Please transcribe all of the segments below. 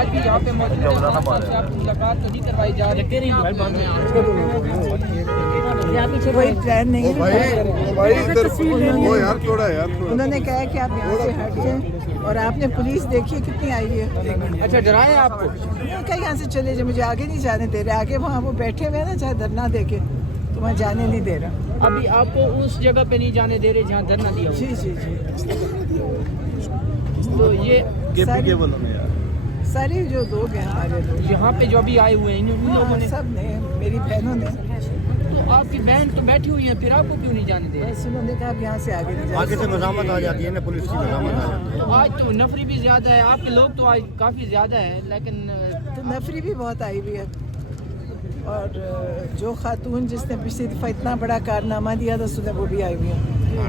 آج بھی یہاں پہ موجود ہیں، خان صاحب سے آپ کی ملاقات تو نہیں کروائی جا رہی؟ کوئی پلان نہیں ہے، انہوں نے کہا کہ آپ یہاں سے ہٹ جائیں، اور آپ نے پولیس دیکھی کتنی آئی ہے. اچھا ڈرائے آپ کو؟ میں کہا یہاں سے چلے جائیں، مجھے آگے نہیں جانے دے رہے. آگے وہاں وہ بیٹھے ہوئے ہیں نا جہاں دھرنا دے کے، تو میں جانے نہیں دے رہا. ابھی آپ کو اس جگہ پہ نہیں جانے دے رہے جہاں دھرنا دیا ہوا؟ جی جی جی. تو یہ سارے جو لوگ ہیں ہمارے لوگ یہاں پہ جو ابھی آئے ہوئے ہیں ان لوگوں نے، سب نے، میری بہنوں نے، تو آپ کی بہن تو بیٹھی ہوئی ہے، پھر آپ کو کیوں نہیں جانے دے رہے؟ بس انہوں نے کہا اب یہاں سے آگے نہیں آگے جانا. سے مزاحمت آ جاتی ہے نا، پولیس کی مزاحمت آ جاتی ہے. تو آج تو نفری بھی زیادہ ہے، آپ کے لوگ تو آج کافی زیادہ ہے، لیکن تو نفری بھی بہت آئی ہوئی ہے. اور جو خاتون جس نے پچھلی دفعہ اتنا بڑا کارنامہ دیا تھا سنیں وہ بھی آئی ہوئی ہے.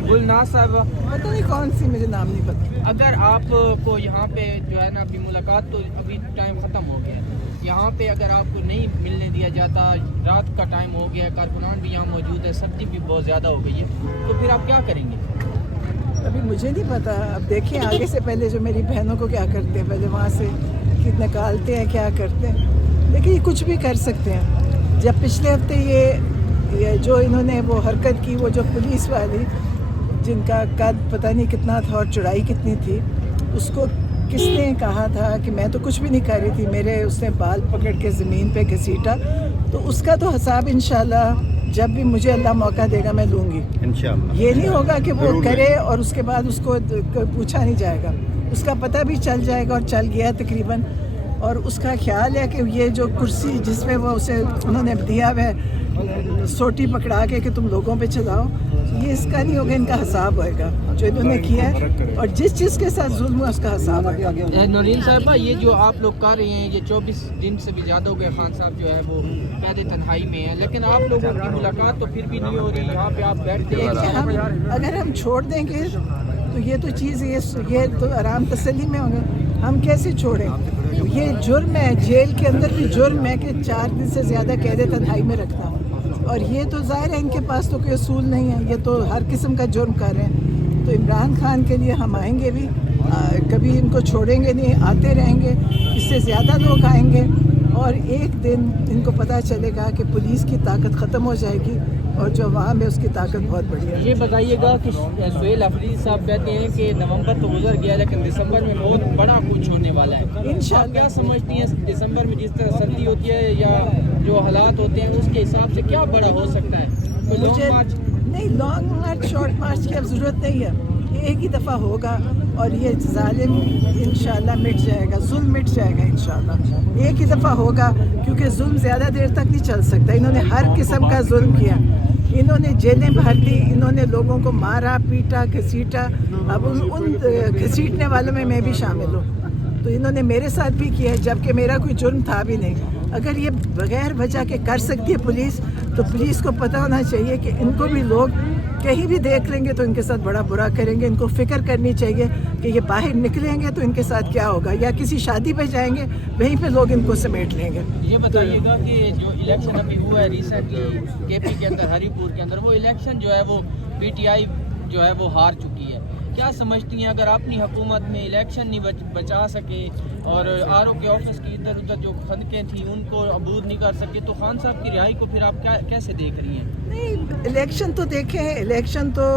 گلناز صاحب، پتہ نہیں کون سی، مجھے نام نہیں پتا. اگر آپ کو یہاں پہ جو ہے نا ابھی ملاقات تو ابھی ٹائم ختم ہو گیا ہے، یہاں پہ اگر آپ کو نہیں ملنے دیا جاتا، رات کا ٹائم ہو گیا، کارکنان بھی یہاں موجود ہے، سردی بھی بہت زیادہ ہو گئی ہے، تو پھر آپ کیا کریں گے؟ ابھی مجھے نہیں پتا. اب دیکھیں آگے سے پہلے جو میری بہنوں کو کیا کرتے ہیں، پہلے وہاں سے نکالتے ہیں کیا کرتے ہیں. لیکن یہ کچھ بھی کر سکتے ہیں. جب پچھلے ہفتے یہ جو انہوں نے وہ حرکت کی، وہ جو پولیس والی جن کا قد پتہ نہیں کتنا تھا اور چڑھائی کتنی تھی، اس کو کس نے کہا تھا کہ میں تو کچھ بھی نہیں کر رہی تھی، میرے اس نے بال پکڑ کے زمین پہ گھسیٹا. تو اس کا تو حساب انشاءاللہ جب بھی مجھے اللہ موقع دے گا میں لوں گی. انشاءاللہ یہ نہیں ہوگا کہ وہ کرے اور اس کے بعد اس کو پوچھا نہیں جائے گا. اس کا پتہ بھی چل جائے گا اور چل گیا تقریباً. اور اس کا خیال ہے کہ یہ جو کرسی جس میں وہ اسے انہوں نے دیا ہے سوٹی پکڑا کے کہ تم لوگوں پہ چلاؤ، یہ اس کا نہیں ہوگا. ان کا حساب ہوئے گا جو انہوں نے کیا ہے، اور جس چیز کے ساتھ ظلم ہوا اس کا حساب ہوئے گا. نورین صاحبہ، یہ جو آپ لوگ کر رہے ہیں، یہ 24 دن سے بھی زیادہ ہو گئے، خان صاحب جو ہے وہ قید تنہائی میں ہیں، لیکن آپ لوگوں کی ملاقات تو پھر بھی نہیں ہو رہی، یہاں پہ آپ بیٹھتے ہیں. اگر ہم چھوڑ دیں گے تو یہ تو چیز یہ تو آرام تسلی میں ہوگا. ہم کیسے چھوڑیں؟ یہ جرم ہے، جیل کے اندر بھی جرم ہے کہ 4 دن سے زیادہ قید تنہائی میں رکھنا. اور یہ تو ظاہر ہے ان کے پاس تو کوئی اصول نہیں ہے، یہ تو ہر قسم کا جرم کر رہے ہیں. تو عمران خان کے لیے ہم آئیں گے بھی، کبھی ان کو چھوڑیں گے نہیں، آتے رہیں گے. اس سے زیادہ لوگ آئیں گے اور ایک دن ان کو پتہ چلے گا کہ پولیس کی طاقت ختم ہو جائے گی اور جو عوام ہے اس کی طاقت بہت بڑی ہے. یہ بتائیے گا کہ سہیل افریدی صاحب کہتے ہیں کہ نومبر تو گزر گیا لیکن دسمبر میں بہت بڑا کچھ ہونے والا ہے. انشاءاللہ. آپ کیا سمجھتی ہیں دسمبر میں جس طرح سردی ہوتی ہے یا جو حالات ہوتے ہیں اس کے حساب سے کیا بڑا ہو سکتا ہے؟ کوئی لانگ مارچ؟ نہیں، لانگ مارچ شارٹ مارچ کی اب ضرورت نہیں ہے. یہ ایک ہی دفعہ ہوگا اور یہ ظالم انشاءاللہ مٹ جائے گا، ظلم مٹ جائے گا انشاءاللہ. ایک ہی دفعہ ہوگا کیونکہ ظلم زیادہ دیر تک نہیں چل سکتا. انہوں نے ہر قسم کا ظلم کیا، انہوں نے جیلیں بھر دی، انہوں نے لوگوں کو مارا پیٹا گھسیٹا. اب ان گھسیٹنے والوں میں بھی شامل ہوں. تو انہوں نے میرے ساتھ بھی کیا جبکہ میرا کوئی جرم تھا بھی نہیں. اگر یہ بغیر وجہ کے کر سکتی ہے پولیس، تو پولیس کو پتہ ہونا چاہیے کہ ان کو بھی لوگ کہیں بھی دیکھ لیں گے تو ان کے ساتھ بڑا برا کریں گے. ان کو فکر کرنی چاہیے کہ یہ باہر نکلیں گے تو ان کے ساتھ کیا ہوگا، یا کسی شادی پہ جائیں گے وہیں پہ لوگ ان کو سمیٹ لیں گے. یہ بتائیے گا کہ جو الیکشن ابھی ہوا ہے ریسنٹلی کے پی کے اندر، ہری پور کے اندر، وہ الیکشن جو ہے وہ پی ٹی آئی جو ہے وہ ہار چکی ہے. کیا سمجھتی ہیں اگر اپنی حکومت میں الیکشن نہیں بچا سکے اور آر او کے آفس کی ادھر ادھر جو خندقیں تھیں ان کو عبور نہیں کر سکے، تو خان صاحب کی رہائی کو پھر آپ کیسے دیکھ رہی ہیں؟ نہیں، الیکشن تو دیکھیں، الیکشن تو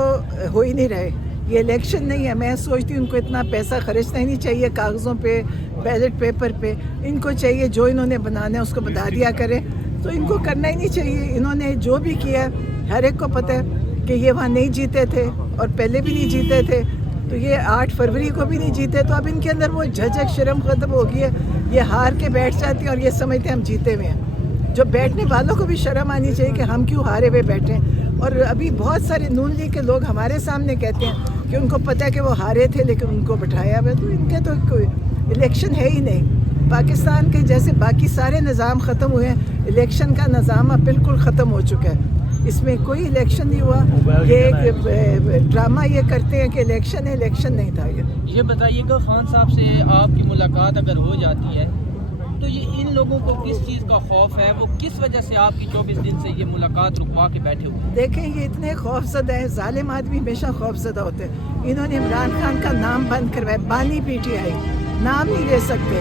ہو ہی نہیں رہے. یہ الیکشن نہیں ہے. میں سوچتی ہوں ان کو اتنا پیسہ خرچنا ہی نہیں چاہیے کاغذوں پہ، بیلٹ پیپر پہ. ان کو چاہیے جو انہوں نے بنانا ہے اس کو بتا دیا کرے. تو ان کو کرنا ہی نہیں چاہیے. انہوں نے جو بھی کیا ہر ایک کو پتہ ہے کہ یہ وہاں نہیں جیتے تھے اور پہلے بھی نہیں جیتے تھے. تو یہ 8 فروری کو بھی نہیں جیتے. تو اب ان کے اندر وہ جھجک شرم ختم ہو گئی ہے. یہ ہار کے بیٹھ جاتے ہیں اور یہ سمجھتے ہیں ہم جیتے ہوئے ہیں. جو بیٹھنے والوں کو بھی شرم آنی چاہیے کہ ہم کیوں ہارے ہوئے بیٹھے. اور ابھی بہت سارے نون لیگ کے لوگ ہمارے سامنے کہتے ہیں کہ ان کو پتہ ہے کہ وہ ہارے تھے لیکن ان کو بٹھایا ہوا. تو ان کے تو کوئی الیکشن ہے ہی نہیں. پاکستان کے جیسے باقی سارے نظام ختم ہوئے ہیں، الیکشن کا نظام اب بالکل ختم ہو چکا ہے. اس میں کوئی الیکشن نہیں ہوا. یہ ڈرامہ یہ کرتے ہیں کہ الیکشن ہے، الیکشن نہیں تھا. یہ بتائیے گا خان صاحب سے آپ کی ملاقات اگر ہو جاتی ہے تو یہ ان لوگوں کو کس چیز کا خوف ہے؟ وہ کس وجہ سے آپ کی 24 دن سے یہ ملاقات رکوا کے بیٹھے ہوئے ہیں؟ دیکھیں یہ اتنے خوف زدہ ہیں. ظالم آدمی ہمیشہ خوف زدہ ہوتے ہیں. انہوں نے عمران خان کا نام بند کروایا، بانی پی ٹی آئی نام نہیں لے سکتے.